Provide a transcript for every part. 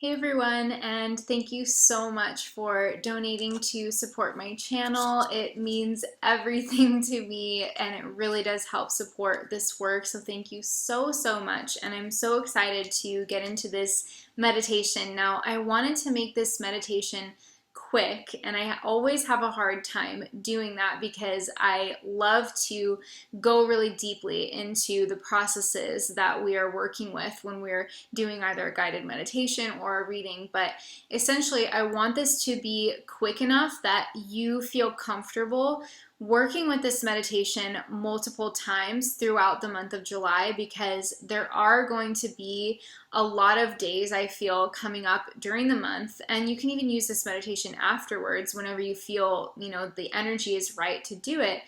Hey everyone, and thank you so much for donating to support my channel. It means everything to me and it really does help support this work. So thank you so much. And I'm so excited to get into this meditation. Now, I wanted to make this meditation quick, and I always have a hard time doing that because I love to go really deeply into the processes that we are working with when we're doing either a guided meditation or a reading. But essentially, I want this to be quick enough that you feel comfortable working with this meditation multiple times throughout the month of July, because there are going to be a lot of days I feel coming up during the month, and you can even use this meditation afterwards whenever you feel the energy is right to do it.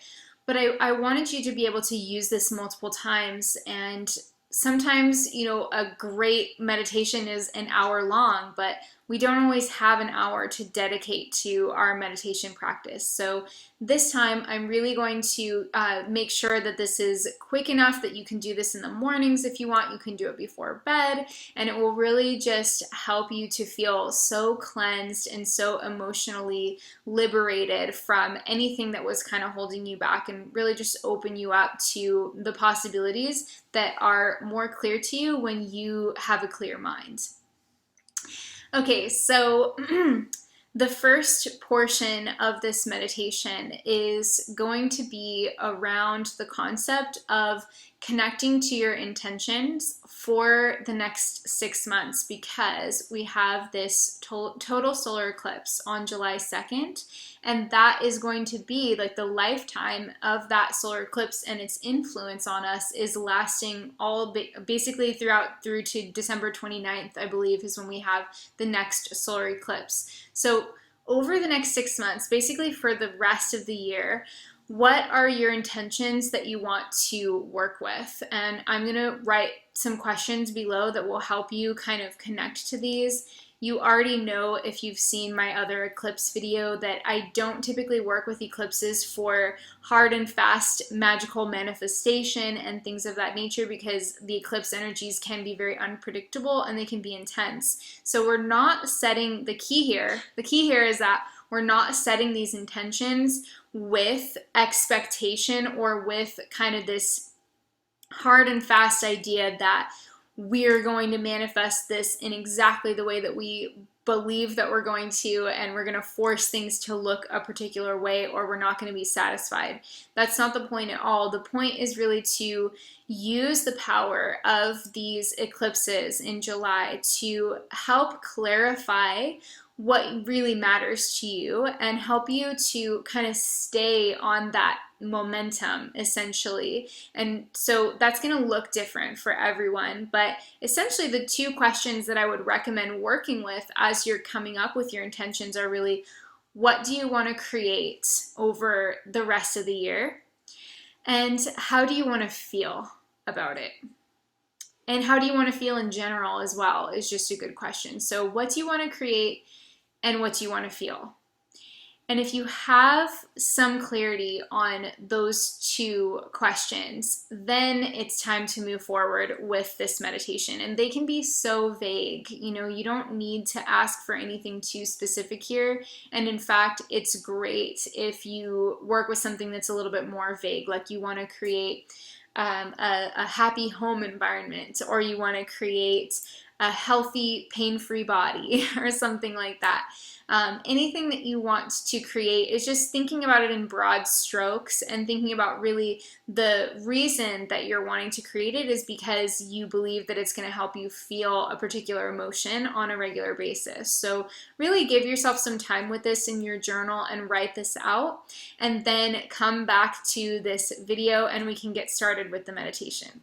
But I wanted you to be able to use this multiple times. And sometimes, a great meditation is an hour long, but we don't always have an hour to dedicate to our meditation practice. So this time, I'm really going to make sure that this is quick enough that you can do this in the mornings if you want. You can do it before bed, and it will really just help you to feel so cleansed and so emotionally liberated from anything that was kind of holding you back, and really just open you up to the possibilities that are more clear to you when you have a clear mind. Okay, so the first portion of this meditation is going to be around the concept of connecting to your intentions for the next 6 months, because we have this total solar eclipse on July 2nd, and that is going to be like the lifetime of that solar eclipse, and its influence on us is lasting all basically through to December 29th, I believe, is when we have the next solar eclipse. So over the next 6 months, basically for the rest of the year, what are your intentions that you want to work with? And I'm going to write some questions below that will help you kind of connect to these. You already know, if you've seen my other eclipse video, that I don't typically work with eclipses for hard and fast magical manifestation and things of that nature, because the eclipse energies can be very unpredictable and they can be intense. So we're not setting the key here. The key here is that we're not setting these intentions with expectation or with kind of this hard and fast idea that we're going to manifest this in exactly the way that we believe that we're going to, and we're going to force things to look a particular way, or we're not going to be satisfied. That's not the point at all. The point is really to use the power of these eclipses in July to help clarify what really matters to you and help you to kind of stay on that momentum, essentially. And so that's going to look different for everyone, but essentially the two questions that I would recommend working with as you're coming up with your intentions are really, what do you want to create over the rest of the year? And how do you want to feel about it? And how do you want to feel in general as well is just a good question. So what do you want to create, and what do you want to feel? And if you have some clarity on those two questions, then it's time to move forward with this meditation. And they can be so vague. You don't need to ask for anything too specific here. And in fact, it's great if you work with something that's a little bit more vague, like you want to create a happy home environment, or you want to create a healthy, pain-free body, or something like that. Anything that you want to create is just thinking about it in broad strokes, and thinking about really the reason that you're wanting to create it is because you believe that it's going to help you feel a particular emotion on a regular basis. So really give yourself some time with this in your journal and write this out, and then come back to this video and we can get started with the meditation.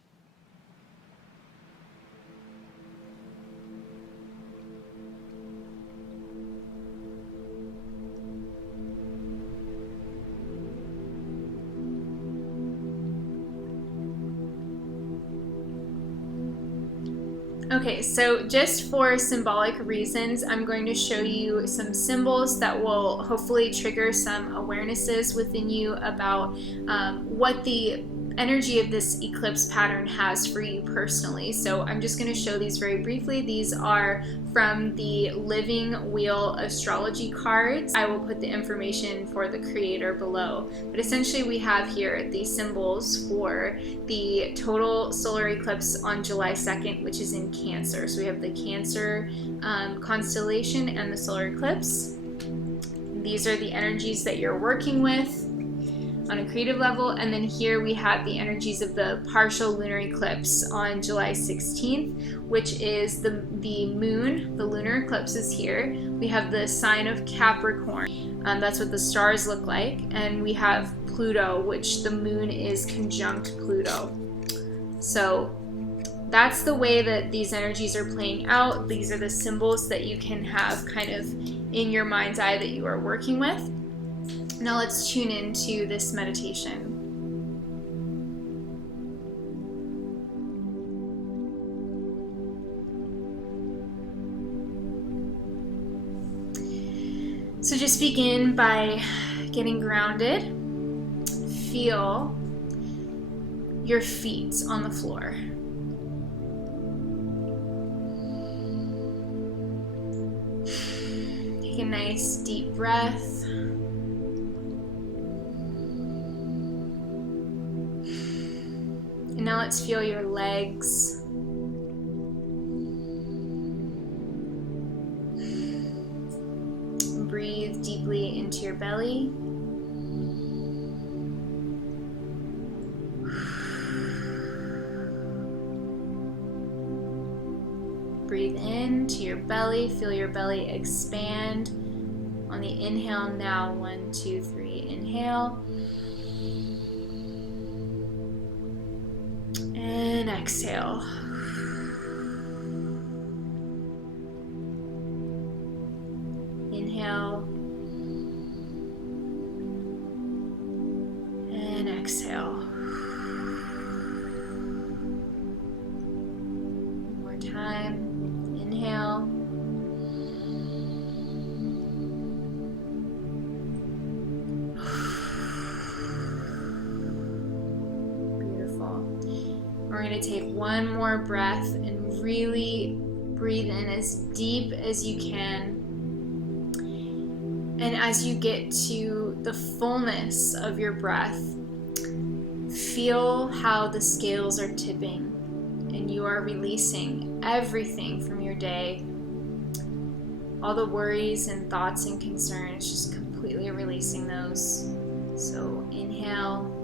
Okay, so just for symbolic reasons, I'm going to show you some symbols that will hopefully trigger some awarenesses within you about what the energy of this eclipse pattern has for you personally. So I'm just going to show these very briefly. These are from the Living Wheel astrology cards. I will put the information for the creator below. But essentially we have here the symbols for the total solar eclipse on July 2nd, which is in Cancer. So we have the Cancer constellation and the solar eclipse. These are the energies that you're working with on a creative level, and then here we have the energies of the partial lunar eclipse on July 16th, which is the moon. The lunar eclipse is here. We have the sign of Capricorn. That's what the stars look like, and we have Pluto, which the moon is conjunct Pluto. So that's the way that these energies are playing out. These are the symbols that you can have kind of in your mind's eye that you are working with. Now let's tune into this meditation. So just begin by getting grounded. Feel your feet on the floor. Take a nice deep breath. And now let's feel your legs. Breathe deeply into your belly. Breathe into your belly. Feel your belly expand. On the inhale now, 1, 2, 3, inhale. And exhale. Inhale. And exhale. One more time. Inhale. We're going to take one more breath and really breathe in as deep as you can. And as you get to the fullness of your breath, feel how the scales are tipping and you are releasing everything from your day. All the worries and thoughts and concerns, just completely releasing those. So inhale.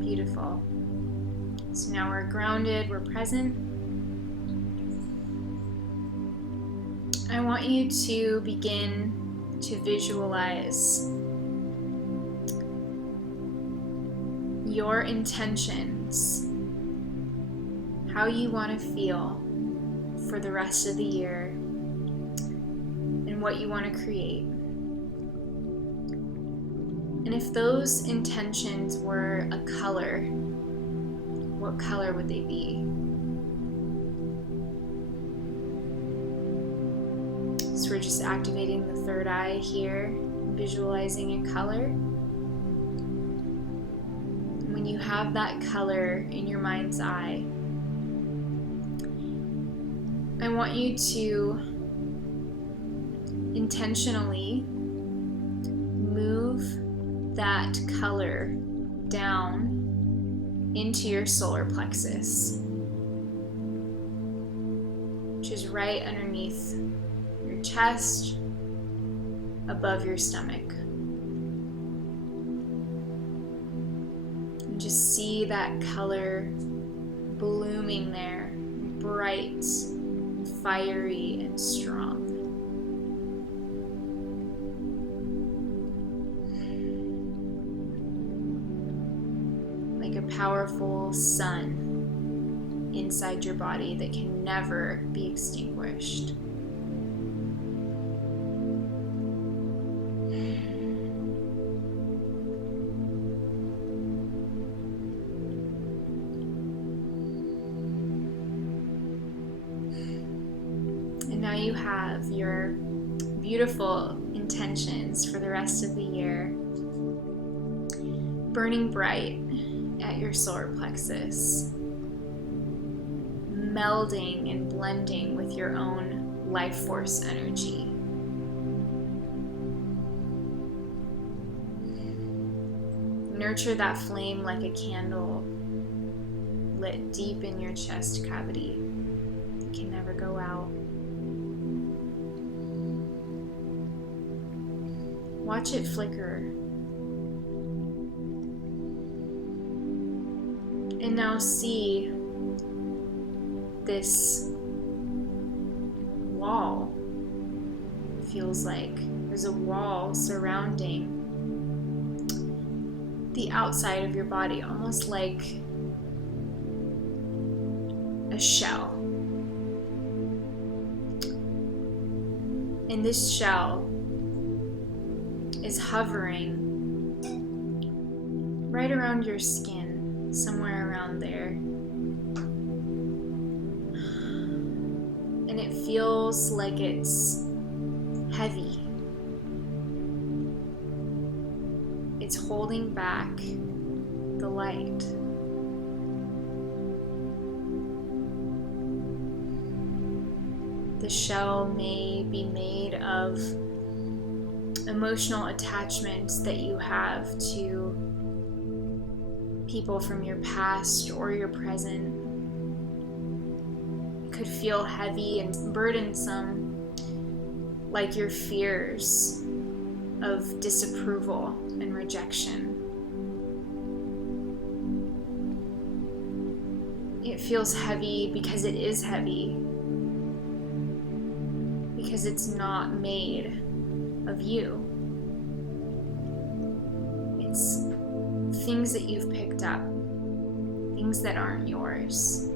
Beautiful. So now we're grounded, we're present. I want you to begin to visualize your intentions, how you want to feel for the rest of the year, and what you want to create. And if those intentions were a color, what color would they be? So we're just activating the third eye here, visualizing a color. And when you have that color in your mind's eye, I want you to intentionally move that color down into your solar plexus, which is right underneath your chest, above your stomach. And just see that color blooming there, bright, fiery, and strong. Like a powerful sun inside your body that can never be extinguished. of your beautiful intentions for the rest of the year burning bright at your solar plexus, melding and blending with your own life force energy. Nurture that flame like a candle lit deep in your chest cavity. It can never go out. Watch it flicker. And now see this wall. It feels like there's a wall surrounding the outside of your body, almost like a shell. And this shell is hovering right around your skin, somewhere around there. And it feels like it's heavy. It's holding back the light. The shell may be made of emotional attachments that you have to people from your past or your present. It could feel heavy and burdensome, like your fears of disapproval and rejection. It feels heavy because it is heavy, because it's not made of you. It's things that you've picked up, things that aren't yours.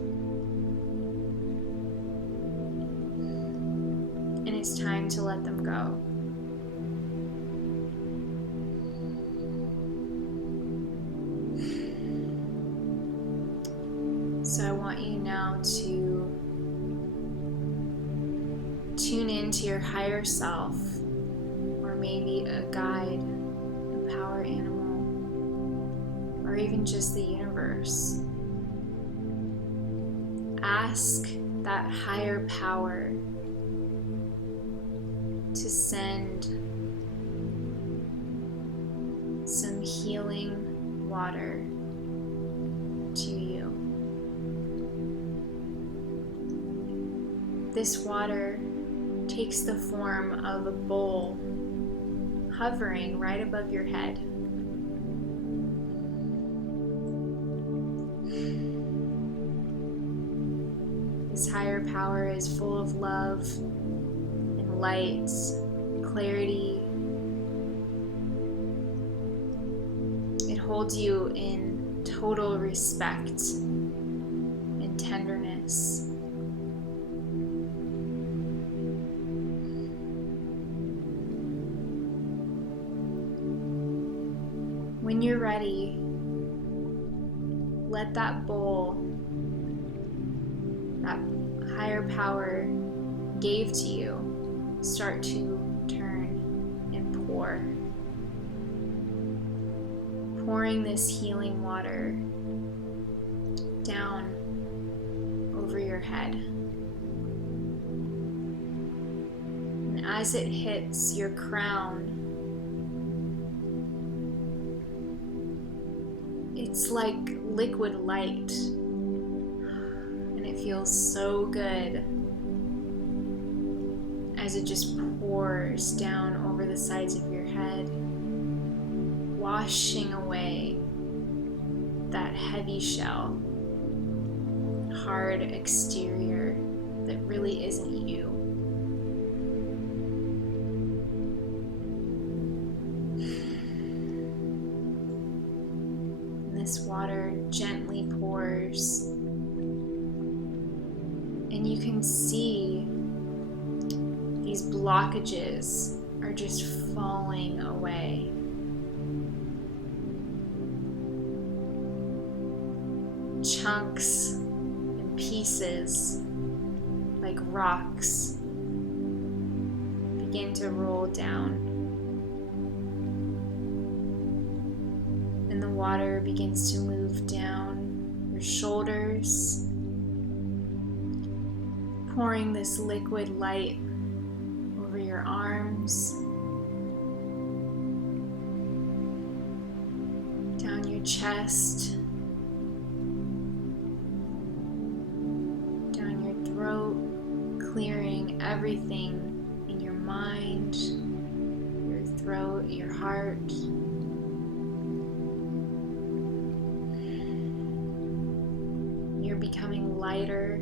And it's time to let them go. So I want you now to tune into your higher self, or maybe a guide, a power animal, or even just the universe. Ask that higher power to send some healing water to you. This water takes the form of a bowl hovering right above your head. This higher power is full of love and light, clarity. It holds you in total respect and tenderness. When you're ready, let that bowl, that higher power gave to you, start to turn and pour. Pouring this healing water down over your head. And as it hits your crown, it's like liquid light, and it feels so good as it just pours down over the sides of your head, washing away that heavy shell, hard exterior that really isn't you. This water gently pours, and you can see these blockages are just falling away. Chunks and pieces, like rocks, begin to roll down. And the water begins to move down your shoulders, pouring this liquid light over your arms, down your chest, down your throat, clearing everything in your mind, your throat, your heart. You're becoming lighter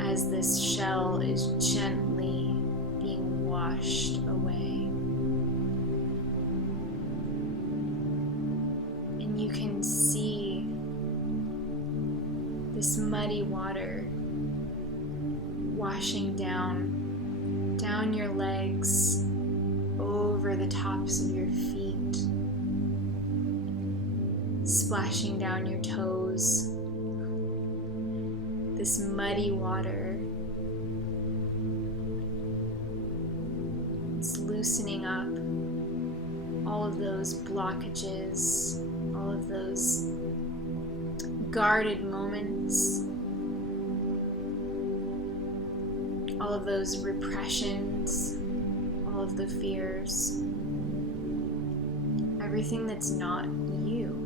as this shell is gently being washed away. And you can see this muddy water washing down your legs, over the tops of your feet, splashing down your toes. This muddy water, it's loosening up all of those blockages, all of those guarded moments, all of those repressions, all of the fears, everything that's not you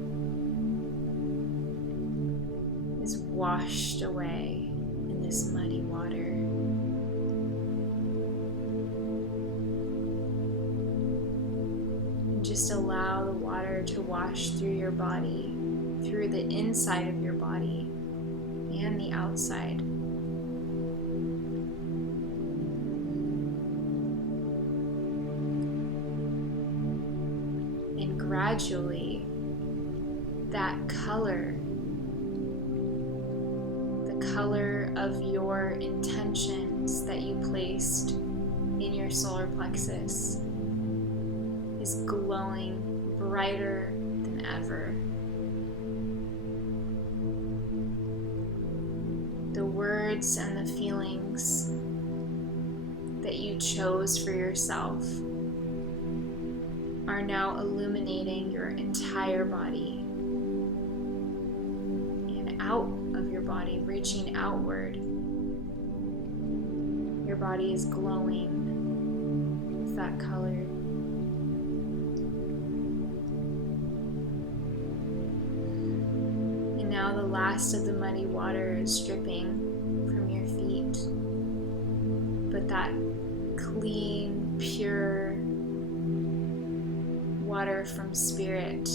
is washed away in this muddy water. And just allow the water to wash through your body, through the inside of your body and the outside. And gradually, that color of your intentions that you placed in your solar plexus is glowing brighter than ever. The words and the feelings that you chose for yourself are now illuminating your entire body and out of your body, reaching outward. Your body is glowing with that color. And now the last of the muddy water is dripping from your feet. But that clean, pure water from Spirit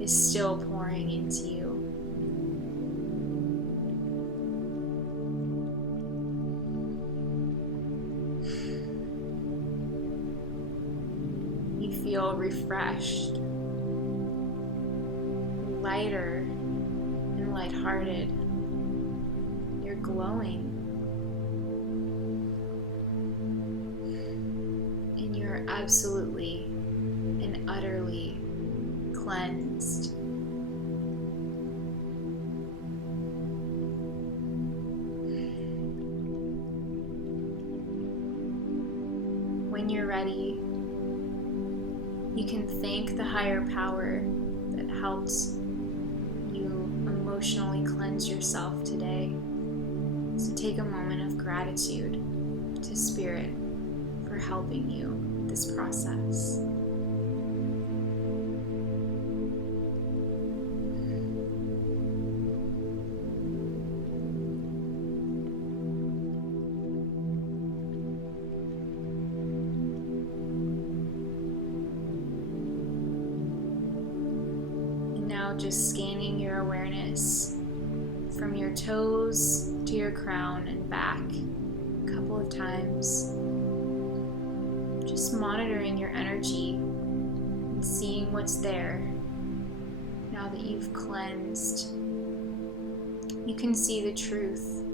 is still pouring into you. You feel refreshed, lighter, and lighthearted. You're glowing. And you're absolutely and utterly cleansed. When you're ready, you can thank the higher power that helped you emotionally cleanse yourself today. So take a moment of gratitude to Spirit for helping you with this process. Now just scanning your awareness from your toes to your crown and back a couple of times. Just monitoring your energy and seeing what's there. Now that you've cleansed, you can see the truth.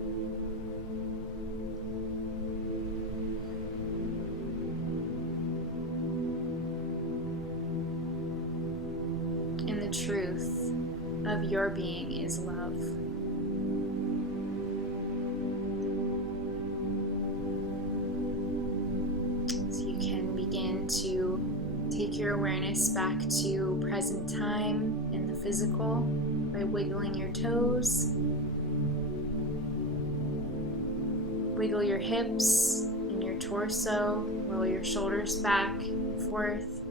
And the truth of your being is love. again to take your awareness back to present time in the physical by wiggling your toes. Wiggle your hips and your torso, roll your shoulders back and forth.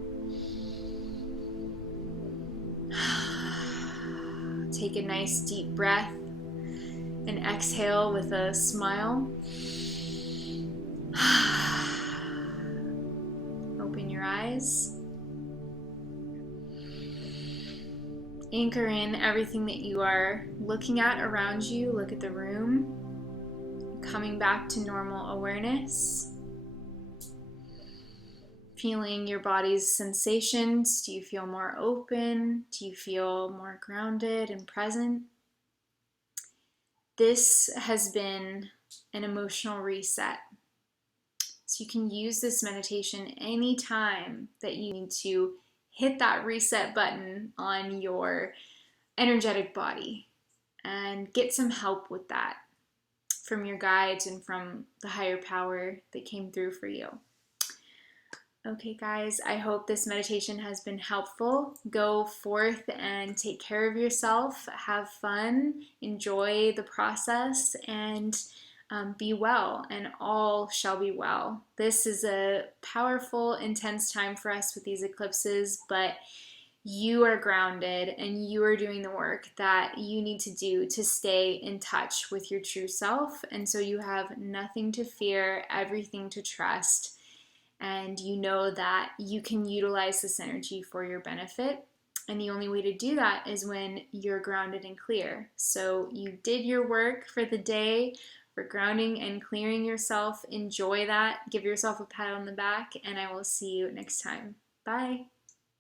Take a nice deep breath and exhale with a smile. Open your eyes. Anchor in everything that you are looking at around you. Look at the room. Coming back to normal awareness. Feeling your body's sensations. Do you feel more open? Do you feel more grounded and present? This has been an emotional reset. So you can use this meditation anytime that you need to hit that reset button on your energetic body and get some help with that from your guides and from the higher power that came through for you. Okay, guys, I hope this meditation has been helpful. Go forth and take care of yourself, have fun, enjoy the process, and be well, and all shall be well. This is a powerful, intense time for us with these eclipses, but you are grounded and you are doing the work that you need to do to stay in touch with your true self. And so you have nothing to fear, everything to trust. And you know that you can utilize this energy for your benefit. And the only way to do that is when you're grounded and clear. So you did your work for the day for grounding and clearing yourself. Enjoy that. Give yourself a pat on the back, and I will see you next time. Bye.